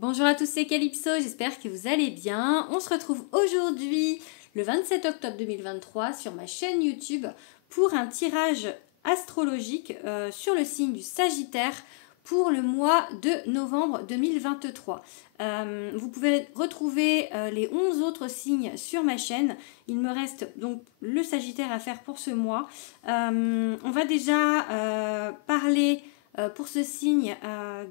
Bonjour à tous, c'est Calypso, j'espère que vous allez bien. On se retrouve aujourd'hui, le 27 octobre 2023, sur ma chaîne YouTube pour un tirage astrologique sur le signe du Sagittaire pour le mois de novembre 2023. Vous pouvez retrouver les 11 autres signes sur ma chaîne. Il me reste donc le Sagittaire à faire pour ce mois. On va déjà parler pour ce signe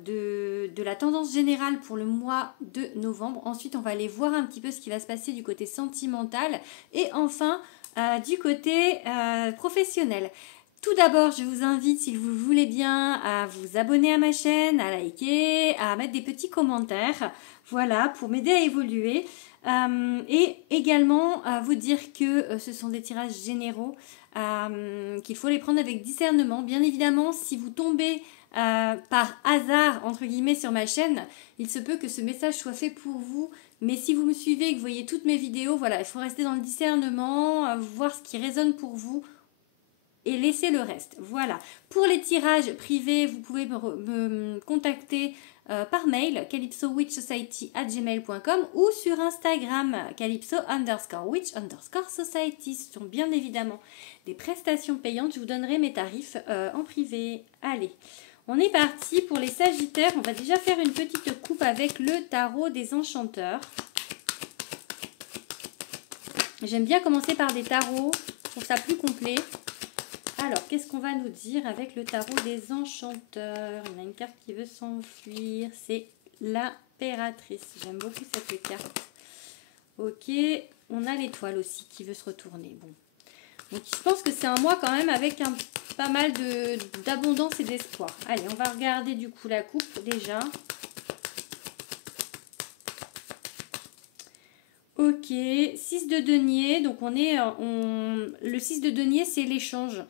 de la tendance générale pour le mois de novembre. Ensuite, on va aller voir un petit peu ce qui va se passer du côté sentimental et enfin du côté professionnel. Tout d'abord, je vous invite, si vous voulez bien, à vous abonner à ma chaîne, à liker, à mettre des petits commentaires, voilà, pour m'aider à évoluer. Et également à vous dire que ce sont des tirages généraux, qu'il faut les prendre avec discernement. Bien évidemment, si vous tombez par hasard, entre guillemets, sur ma chaîne, il se peut que ce message soit fait pour vous. Mais si vous me suivez et que vous voyez toutes mes vidéos, voilà, il faut rester dans le discernement, voir ce qui résonne pour vous et laisser le reste. Voilà. Pour les tirages privés, vous pouvez me contacter par mail calypsowitchsociety@gmail.com ou sur Instagram calypso_witch_society. Ce sont bien évidemment des prestations payantes. Je vous donnerai mes tarifs en privé. Allez, on est parti pour les Sagittaires. On va déjà faire une petite coupe avec le tarot des enchanteurs. J'aime bien commencer par des tarots. Je trouve ça plus complet. Alors, qu'est-ce qu'on va nous dire avec le tarot des enchanteurs? Il y en a une carte qui veut s'enfuir, c'est l'impératrice. J'aime beaucoup cette carte. Ok, on a l'étoile aussi qui veut se retourner. Bon, donc je pense que c'est un mois quand même avec pas mal d'abondance et d'espoir. Allez, on va regarder du coup la coupe déjà. Ok, 6 de denier, donc le 6 de denier c'est l'échange.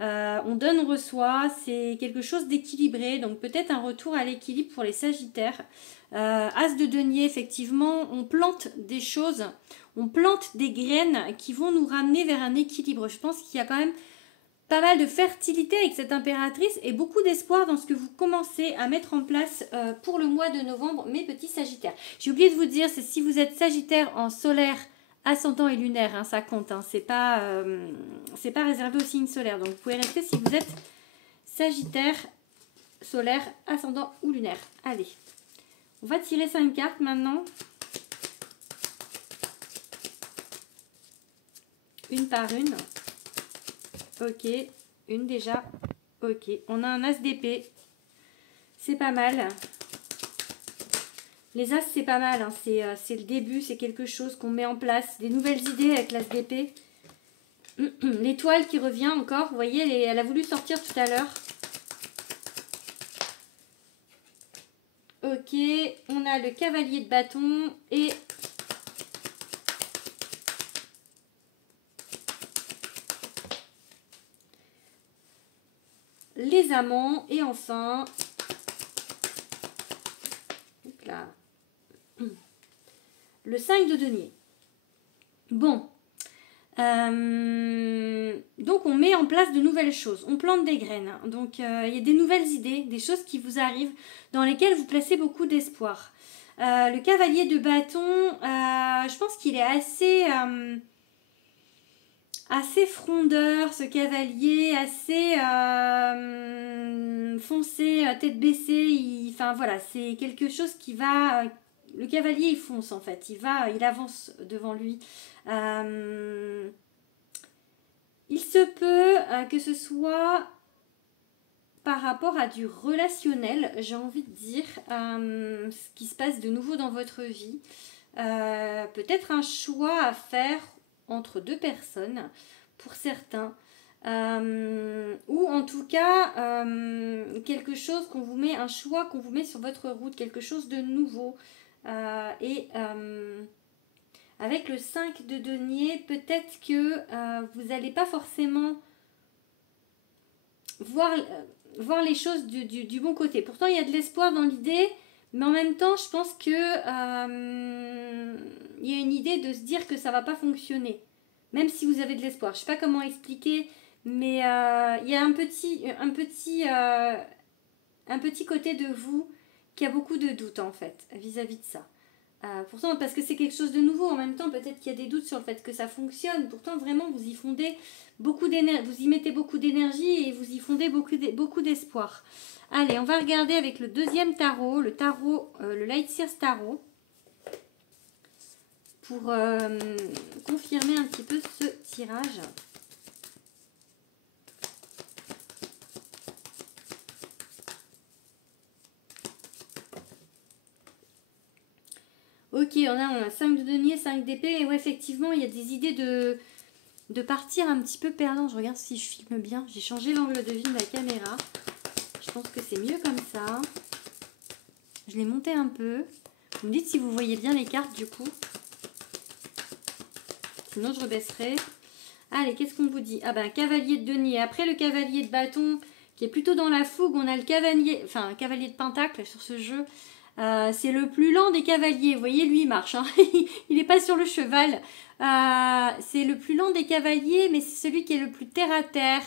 On donne, on reçoit, c'est quelque chose d'équilibré, donc peut-être un retour à l'équilibre pour les Sagittaires. As de denier, effectivement, on plante des choses, on plante des graines qui vont nous ramener vers un équilibre. Je pense qu'il y a quand même pas mal de fertilité avec cette impératrice et beaucoup d'espoir dans ce que vous commencez à mettre en place pour le mois de novembre, mes petits Sagittaires. J'ai oublié de vous dire, c'est si vous êtes Sagittaire en solaire, ascendant et lunaire, hein, ça compte, hein, c'est pas réservé aux signes solaires. Donc vous pouvez rester si vous êtes Sagittaire, solaire, ascendant ou lunaire. Allez, on va tirer 5 cartes maintenant. Une par une. Ok, une déjà. Ok, on a un as d'épée. C'est pas mal. Les as, c'est pas mal. Hein. C'est le début, c'est quelque chose qu'on met en place. Des nouvelles idées avec l'as d'épée. L'étoile qui revient encore. Vous voyez, elle a voulu sortir tout à l'heure. Ok, on a le cavalier de bâton et les amants. Et enfin, là, le 5 de denier. Bon. Donc on met en place de nouvelles choses, on plante des graines, donc il y a des nouvelles idées, des choses qui vous arrivent dans lesquelles vous placez beaucoup d'espoir. Le cavalier de bâton, je pense qu'il est assez frondeur, ce cavalier, assez foncé, tête baissée, enfin voilà, c'est quelque chose qui va... le cavalier il fonce en fait, il avance devant lui. Il se peut que ce soit par rapport à du relationnel, j'ai envie de dire, ce qui se passe de nouveau dans votre vie. Peut-être un choix à faire entre deux personnes, pour certains. Ou en tout cas, quelque chose qu'on vous met, un choix qu'on vous met sur votre route, quelque chose de nouveau. Avec le 5 de denier, peut-être que vous n'allez pas forcément voir les choses du bon côté. Pourtant, il y a de l'espoir dans l'idée, mais en même temps, je pense que il y a une idée de se dire que ça ne va pas fonctionner, même si vous avez de l'espoir. Je ne sais pas comment expliquer, mais il y a un petit côté de vous qui a beaucoup de doutes en fait vis-à-vis de ça. Pourtant, parce que c'est quelque chose de nouveau, en même temps, peut-être qu'il y a des doutes sur le fait que ça fonctionne. Pourtant, vraiment, vous y fondez beaucoup d'énergie, vous y mettez beaucoup d'énergie et vous y fondez beaucoup d'espoir. Allez, on va regarder avec le deuxième tarot, le tarot, le Light Seers Tarot, pour confirmer un petit peu ce tirage. Ok, on a 5 de denier, 5 d'épée. Et ouais, effectivement, il y a des idées de partir un petit peu perdant. Je regarde si je filme bien. J'ai changé l'angle de vue de la caméra. Je pense que c'est mieux comme ça. Je l'ai monté un peu. Vous me dites si vous voyez bien les cartes du coup. Sinon, je rebaisserai. Allez, qu'est-ce qu'on vous dit? Ah ben, cavalier de denier. Après le cavalier de bâton, qui est plutôt dans la fougue, on a le cavalier, enfin, un cavalier de pentacle sur ce jeu. C'est le plus lent des cavaliers. Vous voyez, lui, il marche. Hein. Il n'est pas sur le cheval. C'est le plus lent des cavaliers, mais c'est celui qui est le plus terre à terre.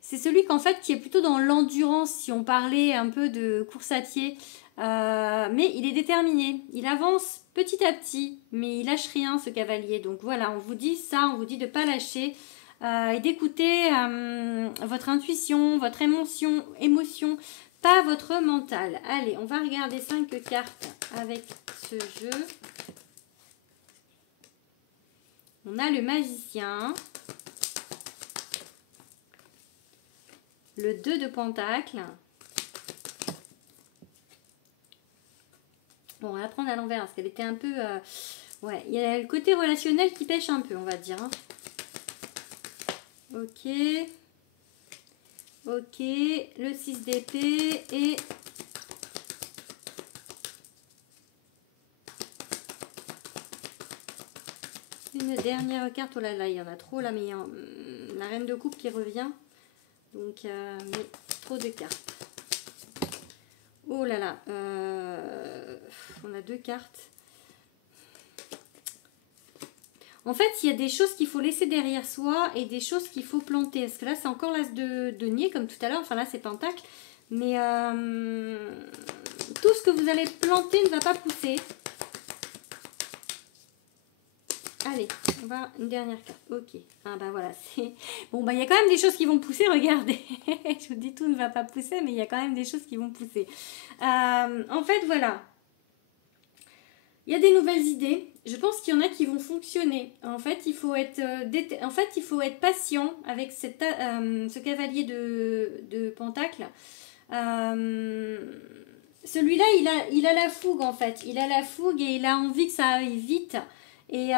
C'est celui qu'en fait qui est plutôt dans l'endurance, si on parlait un peu de course à pied. Mais il est déterminé. Il avance petit à petit, mais il lâche rien, ce cavalier. Donc voilà, on vous dit ça, on vous dit de ne pas lâcher. Et d'écouter votre intuition, votre émotion, pas votre mental. Allez, on va regarder 5 cartes avec ce jeu. On a le magicien, le 2 de pentacle. Bon, on va la prendre à l'envers parce qu'elle était un peu... ouais, il y a le côté relationnel qui pêche un peu, on va dire. Hein. Ok. Ok, le 6 d'épée et une dernière carte. Oh là là, il y en a trop là, mais la reine de coupe qui revient. Donc, mais trop de cartes. Oh là là, on a 2 cartes. En fait, il y a des choses qu'il faut laisser derrière soi et des choses qu'il faut planter. Parce que là, c'est encore l'as de denier, comme tout à l'heure. Enfin, là, c'est pentacle. Mais tout ce que vous allez planter ne va pas pousser. Allez, on va une dernière carte. Ok. Ah bah voilà, c'est... Bon, bah il y a quand même des choses qui vont pousser, regardez. Je vous dis, tout ne va pas pousser, mais il y a quand même des choses qui vont pousser. En fait, voilà. Il y a des nouvelles idées. Je pense qu'il y en a qui vont fonctionner. En fait, il faut être, patient avec ce cavalier de pentacle. Celui-là, il a la fougue en fait. Il a la fougue et il a envie que ça aille vite. Et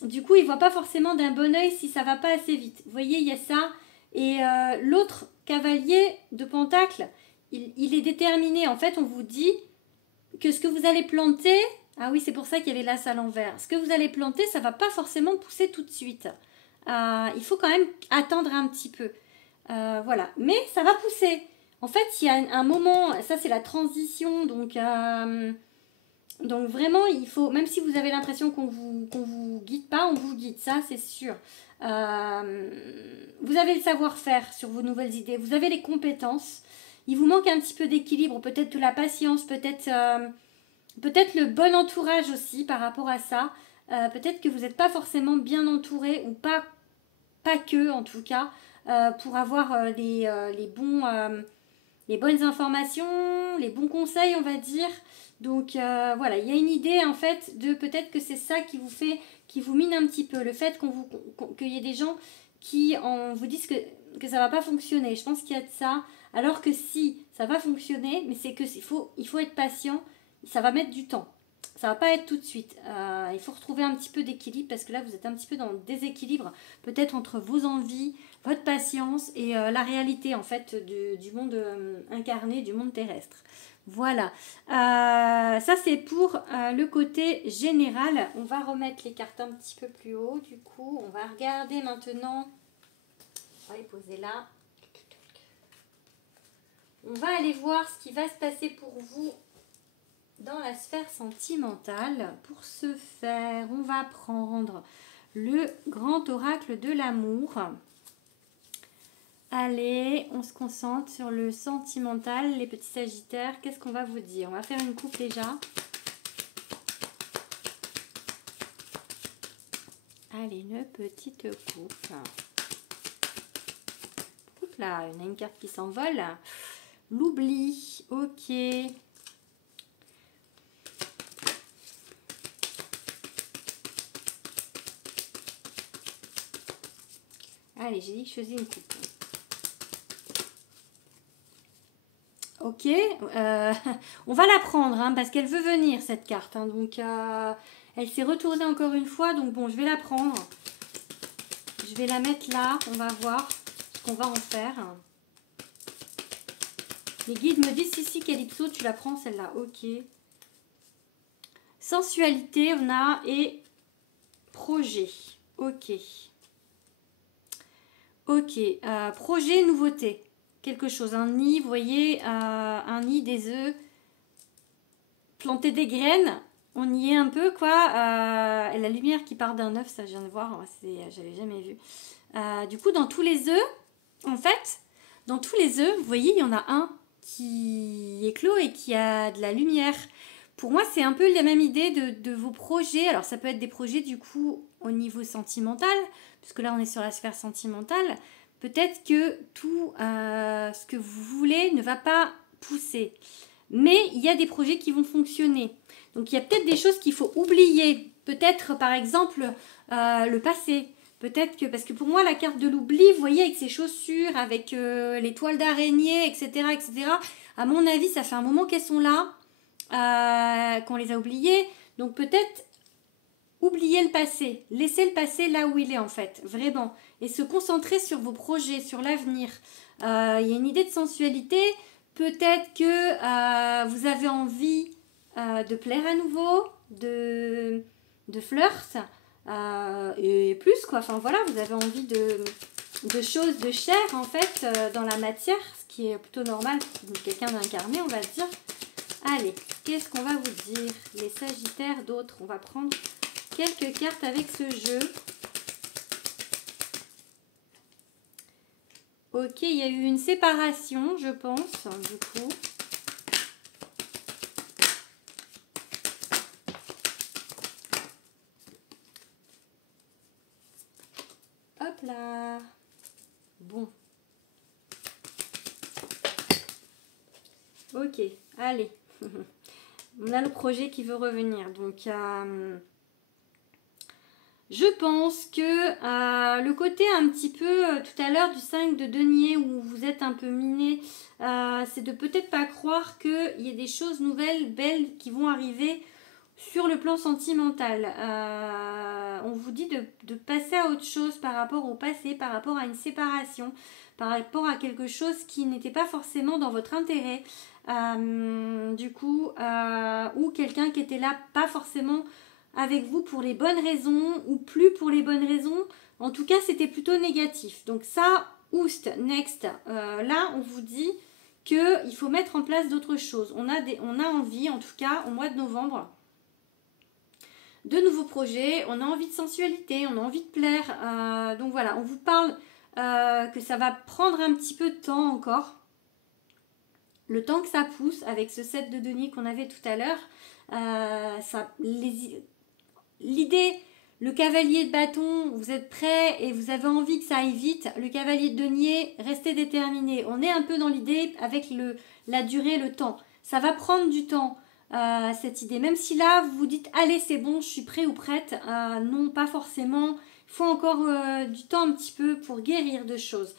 du coup, il ne voit pas forcément d'un bon oeil si ça ne va pas assez vite. Vous voyez, il y a ça. Et l'autre cavalier de pentacle, il est déterminé. En fait, on vous dit que ce que vous allez planter, ah oui, c'est pour ça qu'il y avait l'as à l'envers. Ce que vous allez planter, ça ne va pas forcément pousser tout de suite. Il faut quand même attendre un petit peu. Voilà, mais ça va pousser. En fait, il y a un moment, ça c'est la transition, donc vraiment, il faut, même si vous avez l'impression qu'on vous guide pas, on vous guide, ça c'est sûr. Vous avez le savoir-faire sur vos nouvelles idées, vous avez les compétences. Il vous manque un petit peu d'équilibre, peut-être de la patience, peut-être le bon entourage aussi par rapport à ça. Peut-être que vous n'êtes pas forcément bien entouré ou pas que en tout cas pour avoir les bonnes informations, les bons conseils on va dire. Donc voilà, il y a une idée en fait de peut-être que c'est ça qui vous mine un petit peu. Le fait qu'il y ait des gens qui vous disent que ça ne va pas fonctionner. Je pense qu'il y a de ça. Alors que si ça va fonctionner, mais c'est que il faut être patient, ça va mettre du temps. Ça va pas être tout de suite. Il faut retrouver un petit peu d'équilibre parce que là vous êtes un petit peu dans le déséquilibre, peut-être entre vos envies, votre patience et la réalité en fait du monde incarné, du monde terrestre. Voilà. Ça c'est pour le côté général. On va remettre les cartes un petit peu plus haut. Du coup, on va regarder maintenant. On va les poser là. On va aller voir ce qui va se passer pour vous dans la sphère sentimentale. Pour ce faire, on va prendre le grand oracle de l'amour. Allez, on se concentre sur le sentimental, les petits sagittaires. Qu'est-ce qu'on va vous dire? On va faire une coupe déjà. Allez, une petite coupe. Oups là, on a une carte qui s'envole. L'oubli, ok. Allez, j'ai dit que je faisais une coupe. Ok, on va la prendre hein, parce qu'elle veut venir cette carte. Hein, donc, elle s'est retournée encore une fois. Donc, bon, je vais la prendre. Je vais la mettre là. On va voir ce qu'on va en faire. Les guides me disent, si, Calypso, tu la prends celle-là. Ok. Sensualité, on a et projet. Ok. Ok. Projet, nouveauté. Quelque chose, un nid, vous voyez, un nid, des œufs, planter des graines, on y est un peu quoi, et la lumière qui part d'un œuf, ça je viens de voir, j'avais jamais vu. Du coup dans tous les œufs, en fait, dans tous les œufs, vous voyez, il y en a un qui éclot et qui a de la lumière. Pour moi c'est un peu la même idée de vos projets, alors ça peut être des projets du coup au niveau sentimental, puisque là on est sur la sphère sentimentale. Peut-être que tout ce que vous voulez ne va pas pousser. Mais il y a des projets qui vont fonctionner. Donc il y a peut-être des choses qu'il faut oublier. Peut-être par exemple le passé. Peut-être que, parce que pour moi la carte de l'oubli, vous voyez avec ses chaussures, avec les toiles d'araignée, etc., etc. À mon avis ça fait un moment qu'elles sont là, qu'on les a oubliées. Donc peut-être oublier le passé, laisser le passé là où il est en fait, vraiment, et se concentrer sur vos projets, sur l'avenir. Il y a une idée de sensualité, peut-être que vous avez envie de plaire à nouveau, de flirt, et plus quoi, enfin voilà, vous avez envie de choses de chair en fait, dans la matière, ce qui est plutôt normal pour quelqu'un d'incarné, on va dire. Allez, qu'est-ce qu'on va vous dire, les sagittaires d'autres, on va prendre quelques cartes avec ce jeu. Ok, il y a eu une séparation, je pense, du coup. Hop là. Bon. Ok, allez. On a le projet qui veut revenir. Donc, je pense que le côté un petit peu tout à l'heure du 5 de denier où vous êtes un peu miné, c'est de peut-être pas croire qu'il y ait des choses nouvelles, belles qui vont arriver sur le plan sentimental. On vous dit de passer à autre chose par rapport au passé, par rapport à une séparation, par rapport à quelque chose qui n'était pas forcément dans votre intérêt. Du coup, ou quelqu'un qui était là pas forcément avec vous pour les bonnes raisons ou plus pour les bonnes raisons. En tout cas, c'était plutôt négatif. Donc ça, oust, next. Là, on vous dit qu'il faut mettre en place d'autres choses. On a envie, en tout cas, au mois de novembre, de nouveaux projets. On a envie de sensualité, on a envie de plaire. Donc voilà, on vous parle que ça va prendre un petit peu de temps encore. Le temps que ça pousse avec ce set de denier qu'on avait tout à l'heure. L'idée, le cavalier de bâton, vous êtes prêt et vous avez envie que ça aille vite. Le cavalier de denier, restez déterminé. On est un peu dans l'idée avec la durée, le temps. Ça va prendre du temps, cette idée. Même si là, vous vous dites, allez, c'est bon, je suis prêt ou prête. Non, pas forcément. Il faut encore du temps un petit peu pour guérir de choses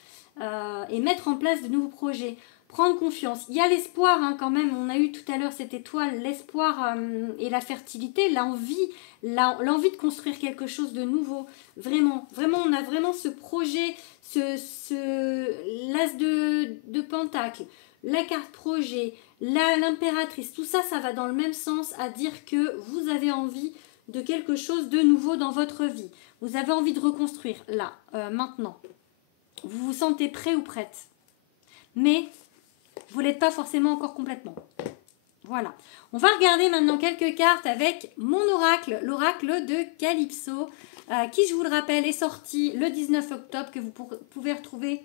et mettre en place de nouveaux projets. Prendre confiance. Il y a l'espoir hein, quand même. On a eu tout à l'heure cette étoile, l'espoir et la fertilité, l'envie de construire quelque chose de nouveau. Vraiment, on a vraiment ce projet, l'as de pentacle, la carte projet, l'impératrice. Tout ça, ça va dans le même sens à dire que vous avez envie de quelque chose de nouveau dans votre vie. Vous avez envie de reconstruire là, maintenant. Vous vous sentez prêt ou prête. Mais vous ne l'êtes pas forcément encore complètement. Voilà. On va regarder maintenant quelques cartes avec mon oracle, l'oracle de Calypso, qui, je vous le rappelle, est sorti le 19 octobre, que vous pouvez retrouver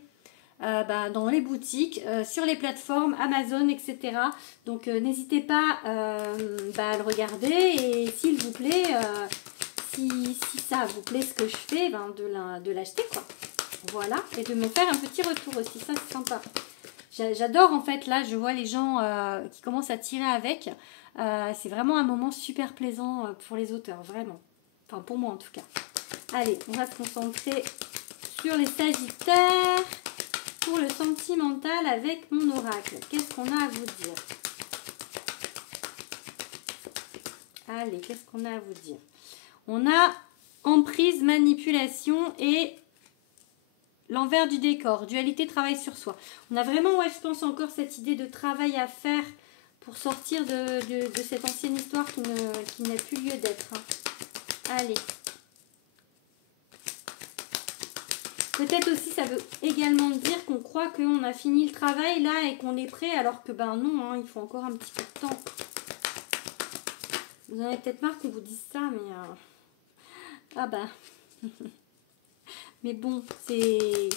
dans les boutiques, sur les plateformes Amazon, etc. Donc n'hésitez pas à le regarder et s'il vous plaît, si ça vous plaît ce que je fais, de l'acheter quoi. Voilà, et de me faire un petit retour aussi, ça c'est sympa. J'adore en fait, là je vois les gens qui commencent à tirer avec. C'est vraiment un moment super plaisant pour les auteurs, vraiment. Enfin pour moi en tout cas. Allez, on va se concentrer sur les Sagittaires pour le sentimental avec mon oracle. Qu'est-ce qu'on a à vous dire? Allez, qu'est-ce qu'on a à vous dire? On a emprise, manipulation et l'envers du décor, dualité, travail sur soi. On a vraiment, ouais, je pense encore cette idée de travail à faire pour sortir de cette ancienne histoire qui n'a plus lieu d'être. Allez. Peut-être aussi, ça veut également dire qu'on croit qu'on a fini le travail là et qu'on est prêt, alors que non, il faut encore un petit peu de temps. Vous en avez peut-être marre qu'on vous dise ça, mais... mais bon, c'est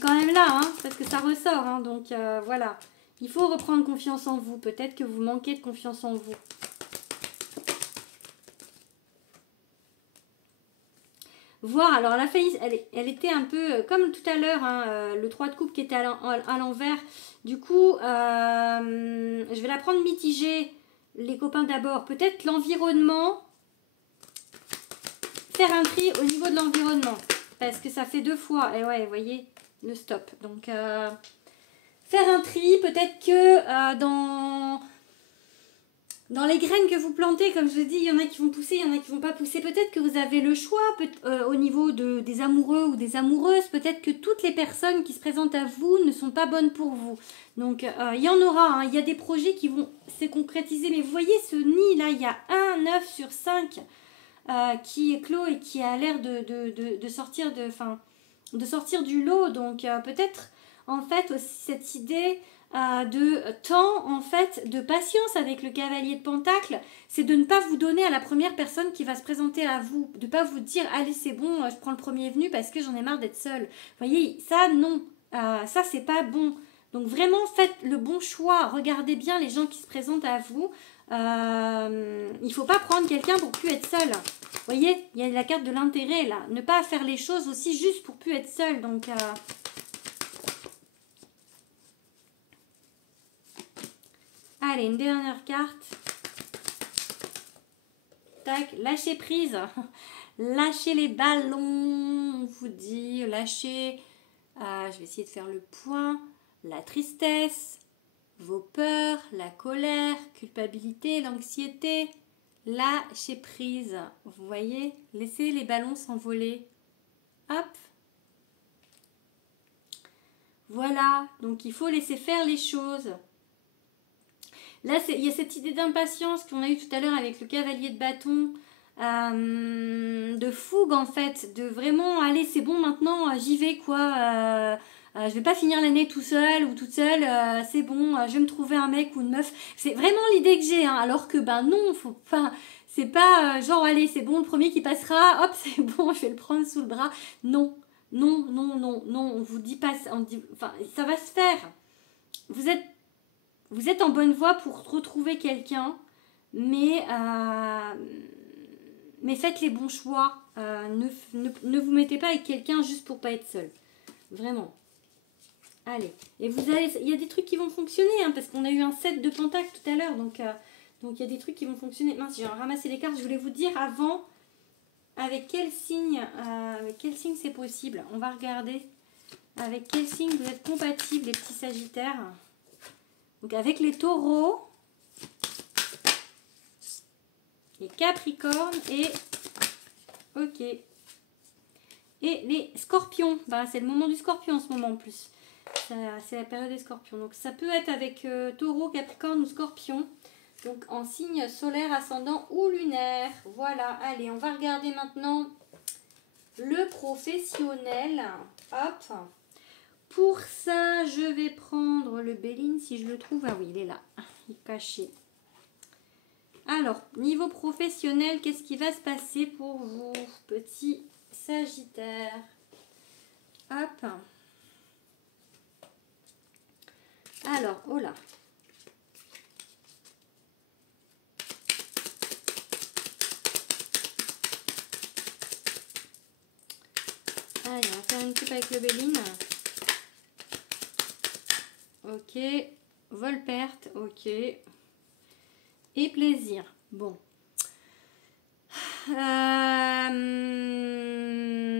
quand même là, parce que ça ressort, donc voilà. Il faut reprendre confiance en vous. Peut-être que vous manquez de confiance en vous. Voir, alors la faillite, elle était un peu comme tout à l'heure, le 3 de coupe qui était à l'envers. Du coup, je vais la prendre mitigée, les copains d'abord. Peut-être l'environnement, faire un tri au niveau de l'environnement. Parce que ça fait 2 fois, et ouais, vous voyez, le stop. Donc, faire un tri, peut-être que dans les graines que vous plantez, comme je vous dis, il y en a qui vont pousser, il y en a qui vont pas pousser. Peut-être que vous avez le choix au niveau des amoureux ou des amoureuses. Peut-être que toutes les personnes qui se présentent à vous ne sont pas bonnes pour vous. Donc, il y en aura. Il y a des projets qui vont se concrétiser. Mais vous voyez ce nid là, il y a un œuf sur 5 qui est clos et qui a l'air de sortir de sortir du lot. Donc, peut-être en fait aussi cette idée de temps, en fait, de patience avec le cavalier de Pentacle, c'est de ne pas vous donner à la première personne qui va se présenter à vous, de ne pas vous dire allez c'est bon, je prends le premier venu parce que j'en ai marre d'être seule. Vous voyez, ça non, ça c'est pas bon. Donc vraiment faites le bon choix, regardez bien les gens qui se présentent à vous. Il faut pas prendre quelqu'un pour plus être seul. Vous voyez, il y a la carte de l'intérêt là, ne pas faire les choses aussi juste pour plus être seul. Donc allez, une dernière carte. Tac, lâcher prise. Lâchez les ballons, on vous dit. Lâchez, je vais essayer de faire le point. La tristesse, vos peurs, la colère, culpabilité, l'anxiété. Lâcher prise. Vous voyez, laissez les ballons s'envoler. Hop. Voilà, donc il faut laisser faire les choses. Là, il y a cette idée d'impatience qu'on a eu tout à l'heure avec le cavalier de bâton, de fougue en fait, de vraiment, allez, c'est bon maintenant, j'y vais quoi. Je vais pas finir l'année tout seul ou toute seule, c'est bon, je vais me trouver un mec ou une meuf. C'est vraiment l'idée que j'ai, alors que non, faut pas. C'est pas genre, allez, c'est bon, le premier qui passera, hop, c'est bon, je vais le prendre sous le bras. Non, non, non, non, non, on vous dit pas ça, enfin, ça va se faire. Vous êtes en bonne voie pour retrouver quelqu'un, mais faites les bons choix. Ne vous mettez pas avec quelqu'un juste pour pas être seul. Vraiment. Allez. Et il y a des trucs qui vont fonctionner, parce qu'on a eu un 7 de pentacle tout à l'heure. Donc il y a des trucs qui vont fonctionner. Mince, j'ai ramassé les cartes. Je voulais vous dire avant avec quel signe c'est possible. On va regarder avec quel signe vous êtes compatibles, les petits Sagittaires. Donc avec les Taureaux, les Capricornes et ok. Et les Scorpions. C'est le moment du Scorpion en ce moment en plus. C'est la période des Scorpions. Donc ça peut être avec Taureau, Capricorne ou Scorpion. Donc en signe solaire, ascendant ou lunaire. Voilà. Allez, on va regarder maintenant le professionnel. Hop. Pour ça, je vais prendre le Béline si je le trouve. Ah oui, il est là. Il est caché. Alors, niveau professionnel, qu'est-ce qui va se passer pour vous, petits Sagittaires? Hop. Alors, oh là. Allez, on va faire une coupe avec le Béline. Ok. Vol-perte, ok. Et plaisir. Bon.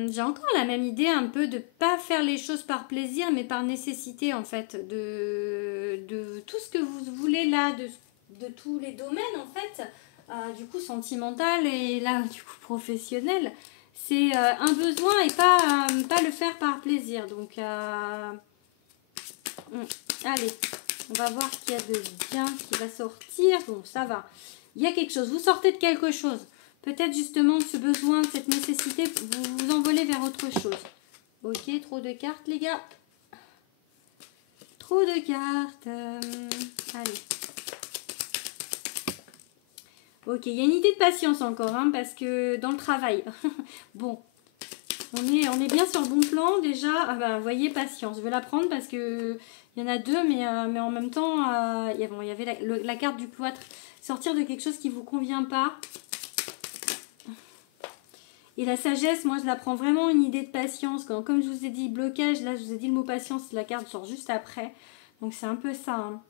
J'ai encore la même idée un peu de pas faire les choses par plaisir mais par nécessité en fait de tout ce que vous voulez là de tous les domaines en fait du coup sentimental et là du coup professionnel c'est un besoin et pas le faire par plaisir donc allez on va voir ce qu'il y a de bien qui va sortir. Bon ça va, il y a quelque chose, vous sortez de quelque chose. Peut-être justement ce besoin, cette nécessité, vous vous envolez vers autre chose. Ok, trop de cartes les gars. Trop de cartes. Allez. Ok, il y a une idée de patience encore, hein, parce que dans le travail. Bon, on est bien sur le bon plan déjà. Ah bah, vous voyez, patience. Je vais la prendre parce que il y en a deux, mais en même temps, il y avait la carte du cloître. Sortir de quelque chose qui ne vous convient pas. Et la sagesse, moi, je la prends vraiment une idée de patience. Comme je vous ai dit, blocage, là, je vous ai dit le mot patience, la carte sort juste après. Donc, c'est un peu ça. Hein.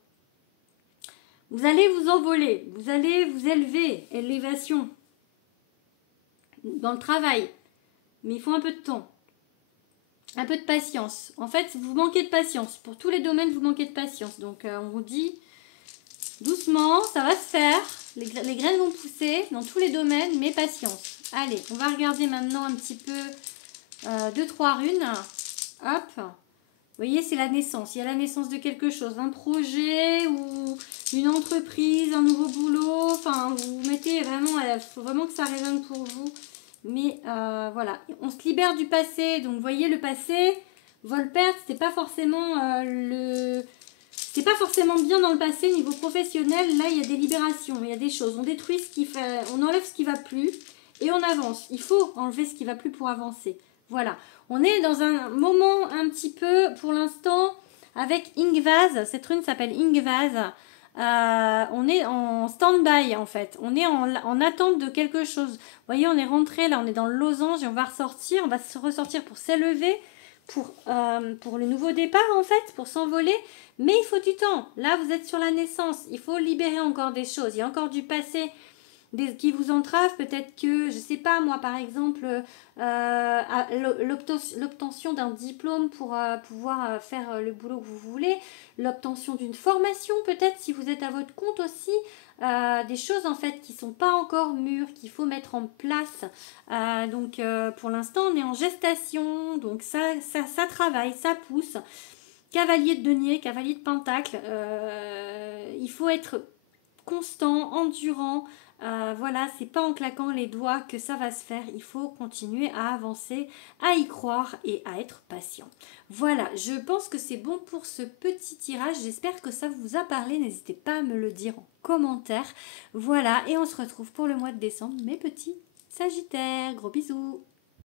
Vous allez vous envoler. Vous allez vous élever. Élévation. Dans le travail. Mais il faut un peu de temps. Un peu de patience. En fait, vous manquez de patience. Pour tous les domaines, vous manquez de patience. Donc, on vous dit doucement, ça va se faire. Les graines vont pousser dans tous les domaines, mais patience. Allez, on va regarder maintenant un petit peu 2-3 runes. Hop. Vous voyez, c'est la naissance. Il y a la naissance de quelque chose. Un projet ou une entreprise, un nouveau boulot. Enfin, vous mettez vraiment... Il faut vraiment que ça résonne pour vous. Mais voilà, on se libère du passé. Donc, vous voyez, le passé, vol-perte, c'était pas forcément c'est pas forcément bien dans le passé niveau professionnel. Là, il y a des libérations, il y a des choses. On détruit ce qui fait, on enlève ce qui va plus et on avance. Il faut enlever ce qui va plus pour avancer. Voilà. On est dans un moment un petit peu, pour l'instant, avec Ingvaz. Cette rune s'appelle Ingvaz. On est en stand-by en fait. On est en attente de quelque chose. Vous voyez, on est rentré là, on est dans le losange et on va ressortir. On va se ressortir pour s'élever. Pour le nouveau départ en fait, pour s'envoler, mais il faut du temps. Là vous êtes sur la naissance, il faut libérer encore des choses, il y a encore du passé qui vous entravent, peut-être que, je sais pas moi par exemple, l'obtention d'un diplôme pour pouvoir faire le boulot que vous voulez, l'obtention d'une formation peut-être si vous êtes à votre compte aussi, des choses en fait qui sont pas encore mûres, qu'il faut mettre en place. Donc pour l'instant on est en gestation, donc ça travaille, ça pousse. Cavalier de denier, cavalier de pentacle, il faut être constant, endurant. Voilà, c'est pas en claquant les doigts que ça va se faire. Il faut continuer à avancer, à y croire et à être patient. Voilà, je pense que c'est bon pour ce petit tirage. J'espère que ça vous a parlé. N'hésitez pas à me le dire en commentaire. Voilà, et on se retrouve pour le mois de décembre, mes petits Sagittaires. Gros bisous.